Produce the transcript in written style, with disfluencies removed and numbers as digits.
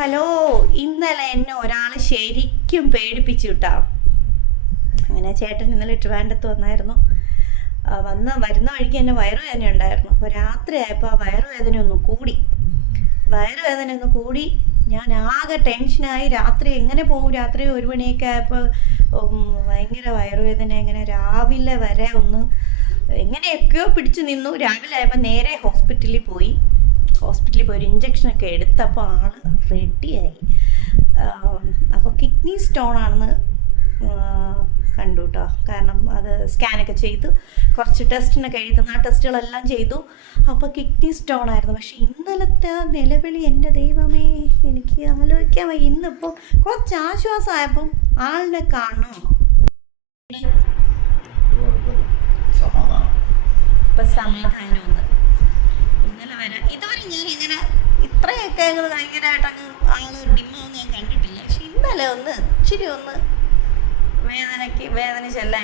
Hello, ഇന്നലെ എന്നെ ഒരാൾ ശരിക്കും പേടിപ്പിച്ചു കിട്ടാ. അങ്ങനെ ചേട്ടൻ ഇന്നലെ ട്രിവാൻഡ്രത്ത് വന്നായിരുന്നു. വരുന്ന വഴിക്ക് എന്നെ വയറുവേദന ഉണ്ടായിരുന്നു. അപ്പോൾ രാത്രിയായപ്പോൾ ആ വയറുവേദന ഒന്ന് കൂടി ഞാൻ ആകെ ടെൻഷനായി. രാത്രി എങ്ങനെ പോകും? രാത്രി 1 മണിയൊക്കെ ആയപ്പോൾ ഭയങ്കര വയറുവേദന. എങ്ങനെ രാവിലെ വരെ എങ്ങനെയൊക്കെയോ പിടിച്ചു നിന്നു. രാവിലെ ആയപ്പോൾ നേരെ ഹോസ്പിറ്റലിൽ പോയി ഒരു ഇഞ്ചക്ഷനൊക്കെ എടുത്തപ്പോൾ ആൾ റെഡിയായി. അപ്പോൾ കിഡ്നി സ്റ്റോൺ ആണെന്ന് കണ്ടു കേട്ടോ. കാരണം അത് സ്കാനൊക്കെ ചെയ്തു, കുറച്ച് ടെസ്റ്റിനൊക്കെ എഴുതുന്ന ആ ടെസ്റ്റുകളെല്ലാം ചെയ്തു. അപ്പോൾ കിഡ്നി സ്റ്റോൺ ആയിരുന്നു. പക്ഷെ ഇന്നലത്തെ ആ നിലവിളി, എൻ്റെ ദൈവമേ, എനിക്ക് ആലോചിക്കാൻ വയ്യ. ഇന്നിപ്പോൾ കുറച്ച് ആശ്വാസമായപ്പം ആളിനെ കാണണം. ഇപ്പം സമാധാനമൊന്ന് ഇന്നലെ വരാം. ഇതുവരെ ഞാൻ ഇങ്ങനെ ഇത്രയൊക്കെ ഭയങ്കരമായിട്ട് ആള് ഡിമ്മാന്ന് ഞാൻ കണ്ടിട്ടില്ല. പക്ഷെ ഇന്നലെ ഇച്ചിരി വേദനിച്ചല്ലേ.